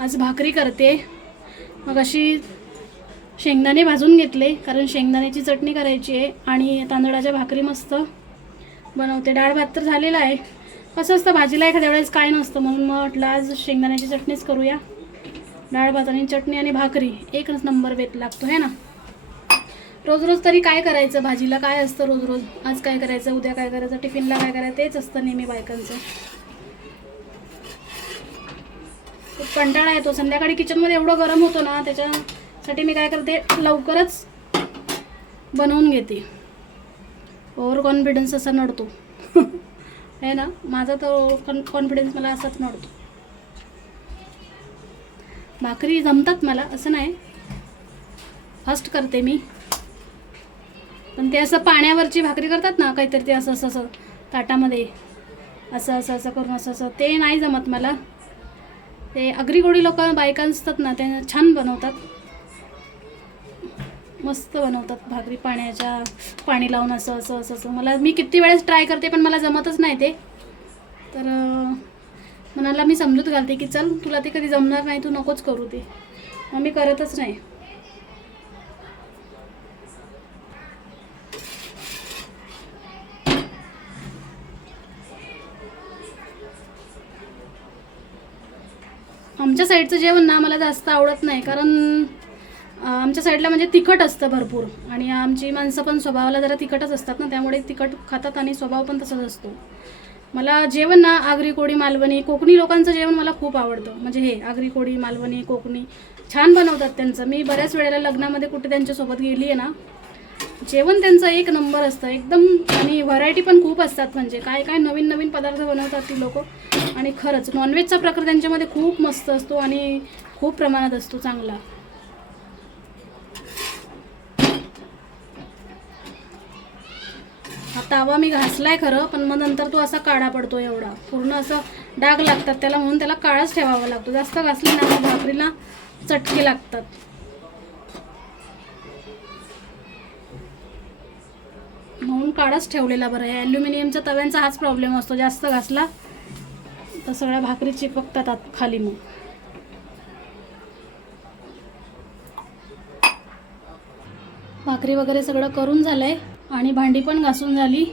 आज भाकरी करते. मग अशी शेंगदाणे भाजून घेतले कारण शेंगदाण्याची चटणी करायची आहे आणि तांदळाच्या भाकरी मस्त बनवते. डाळ भात तर झालेला आहे. कसं असतं भाजीला एखाद्या वेळेस काय नसतं म्हणून मग म्हटलं आज शेंगदाण्याची चटणीच करूया. डाळ भात आणि चटणी आणि भाकरी एकच नंबर बेत लागतो है ना? रोज रोज तरी काय करायचं? भाजीला काय असतं रोज रोज? आज काय करायचं? उद्या काय करायचं? टिफिनला काय करायचं? तेच असतं नेहमी बायकांचं. खूप कंटाळा येतो. संध्याकाळी किचनमध्ये एवढं गरम होतो ना त्याच्यासाठी मी काय करते लवकरच बनवून घेते. ओव्हर कॉन्फिडन्स असा नडतो. आहे ना? माझा तर कॉन कॉन्फिडन्स मला असाच नडतो. भाकरी जमतात मला असं नाही. फर्स्ट करते मी. पण ते असं पाण्यावरची भाकरी करतात ना काहीतरी ते असं असं असं ताटामध्ये. असं असं असं करून असं असं ते नाही जमत मला. ते अग्रिकोडी लोक बायका असतात ना ते छान बनवतात. मस्त बनवतात भाकरी पाण्याच्या पाणी लावून असं असं असं असं. मला मी किती वेळेस ट्राय करते पण मला जमतच नाही ते. तर मनाला मी समजूत घालते की चल तुला ते कधी जमणार नाही तू नकोच करू ते. मग मी करतच नाही. आमच्या साईडचं जेवण ना मला जास्त आवडत नाही कारण आमच्या साईडला म्हणजे तिखट असतं भरपूर. आणि आमची माणसं पण स्वभावाला जरा तिखटच असतात ना त्यामुळे तिखट खातात आणि स्वभाव पण तसाच असतो. मला जेवण ना आगरी कोळी मालवणी कोकणी लोकांचं जेवण मला खूप आवडतं. म्हणजे हे आगरी कोळी मालवणी कोकणी छान बनवतात त्यांचं. मी बऱ्याच वेळेला लग्नामध्ये कुठे त्यांच्यासोबत गेली आहे ना जेवण त्यांचं एक नंबर असतं. एकदम आणि व्हरायटी पण खूप असतात म्हणजे. काय काय नवीन नवीन पदार्थ बनवतात ती लोक. आणि खरंच नॉनव्हेजचा प्रकार त्यांच्यामध्ये खूप मस्त असतो आणि खूप प्रमाणात असतो चांगला. हा तावा मी घासलाय खरं पण मग नंतर तो असा काळा पडतो एवढा. पूर्ण असं डाग लागतात त्याला म्हणून त्याला काळाच ठेवावा लागतो. जास्त घासली ना भाकरीला चटके लागतात. म्हणून काळाच ठेवलेला बरं. आहे ॲल्युमिनियमच्या तव्यांचा हाच प्रॉब्लेम असतो. जास्त घासला तर सगळ्या भाकरी चिपकतात आत खाली मग. भाकरी वगैरे सगळं करून झालंय आणि भांडी पण घासून झाली.